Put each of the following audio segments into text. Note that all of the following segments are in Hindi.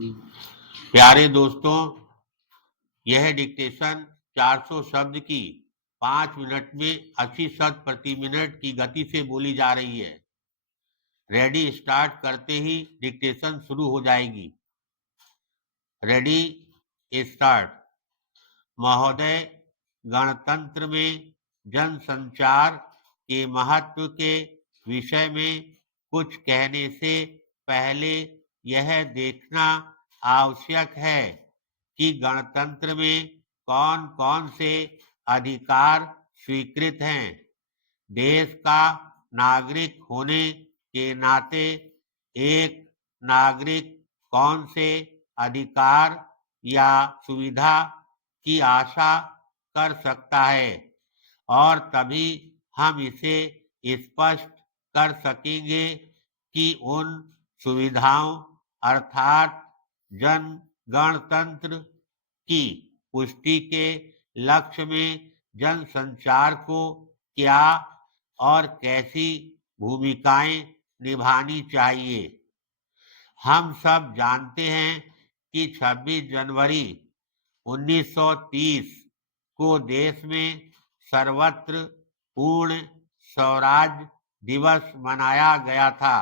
प्यारे दोस्तों, यह डिक्टेशन 400 शब्द की 5 मिनट में 80 शब्द प्रति मिनट की गति से बोली जा रही है। रेडी स्टार्ट करते ही डिक्टेशन शुरू हो जाएगी। Ready start. महोदय, गणतंत्र में जनसंचार के महत्व के विषय में कुछ कहने से पहले यह देखना आवश्यक है कि गणतंत्र में कौन कौन से अधिकार स्वीकृत हैं। देश का नागरिक होने के नाते एक नागरिक कौन से अधिकार या सुविधा की आशा कर सकता है, और तभी हम इसे स्पष्ट कर सकेंगे कि उन सुविधाओं अर्थात गणतंत्र की पुष्टि के लक्ष्य में जनसंचार को क्या और कैसी भूमिकाएं निभानी चाहिए। हम सब जानते हैं कि 26 जनवरी 1930 को देश में सर्वत्र पूर्ण स्वराज दिवस मनाया गया था।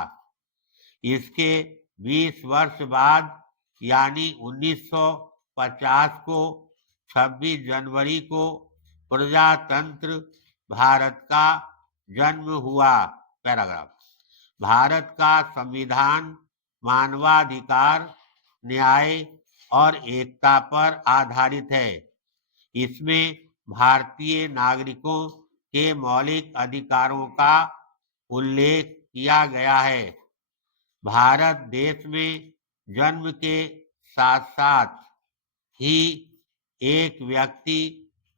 इसके 20 वर्ष बाद यानी 1950 को 26 जनवरी को प्रजातंत्र भारत का जन्म हुआ। पैराग्राफ। भारत का संविधान मानवाधिकार, न्याय और एकता पर आधारित है। इसमें भारतीय नागरिकों के मौलिक अधिकारों का उल्लेख किया गया है। भारत देश में जन्म के साथ साथ ही एक व्यक्ति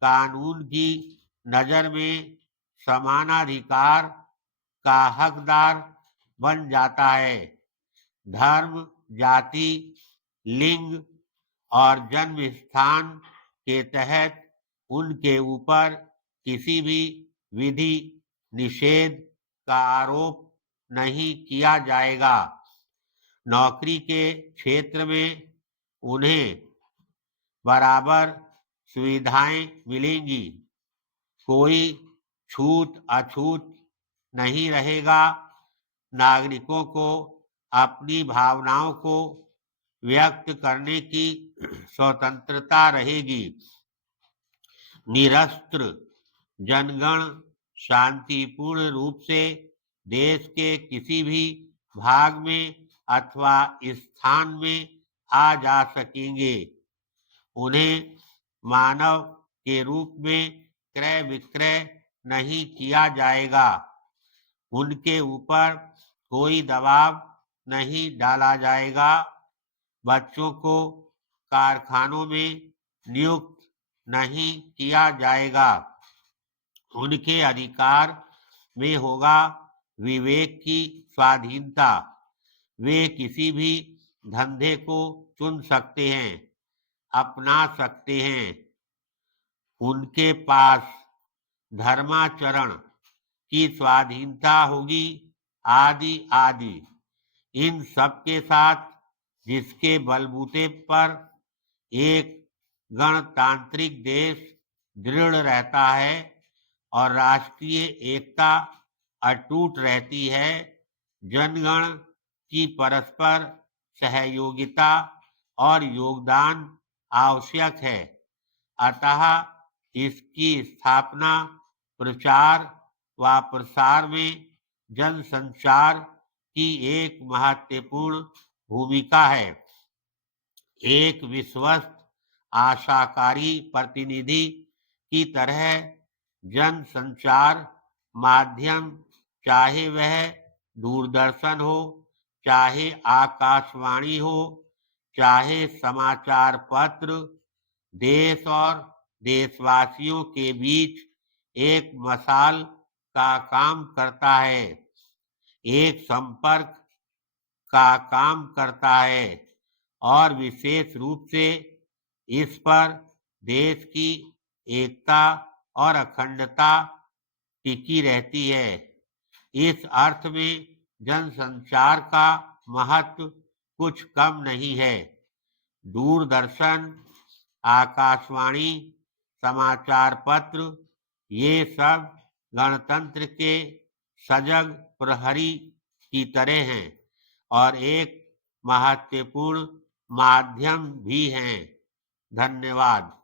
कानून की नजर में समानाधिकार का हकदार बन जाता है। धर्म, जाति, लिंग और जन्म स्थान के तहत उनके ऊपर किसी भी विधि निषेध का आरोप नहीं किया जाएगा। नौकरी के क्षेत्र में उन्हें बराबर सुविधाएं मिलेंगी। कोई छूत अछूत नहीं रहेगा। नागरिकों को अपनी भावनाओं को व्यक्त करने की स्वतंत्रता रहेगी। निरस्त्र जनगण शांतिपूर्ण रूप से देश के किसी भी भाग में अथवा स्थान में आ जा सकेंगे। उन्हें मानव के रूप में क्रय विक्रय नहीं किया जाएगा। उनके ऊपर कोई दबाव नहीं डाला जाएगा। बच्चों को कारखानों में नियुक्त नहीं किया जाएगा। उनके अधिकार में होगा विवेक की स्वाधीनता। वे किसी भी धंधे को चुन सकते हैं, अपना सकते हैं। उनके पास धर्माचरण की स्वाधीनता होगी, आदि आदि। इन सब के साथ जिसके बलबूते पर एक गणतांत्रिक देश दृढ़ रहता है और राष्ट्रीय एकता अटूट रहती है, जनगण की परस्पर सहयोगिता और योगदान आवश्यक है। अतः इसकी स्थापना, प्रचार व प्रसार में जनसंचार की एक महत्वपूर्ण भूमिका है। एक विश्वस्त आशाकारी प्रतिनिधि की तरह जनसंचार माध्यम, चाहे वह दूरदर्शन हो, चाहे आकाशवाणी हो, चाहे समाचार पत्र, देश और देशवासियों के बीच एक मसाल का काम करता है, एक संपर्क का काम करता है, और विशेष रूप से इस पर देश की एकता और अखंडता टिकी रहती है। इस अर्थ में जनसंचार का महत्व कुछ कम नहीं है। दूरदर्शन, आकाशवाणी, समाचार पत्र, ये सब गणतंत्र के सजग प्रहरी की तरह हैं और एक महत्वपूर्ण माध्यम भी हैं। धन्यवाद।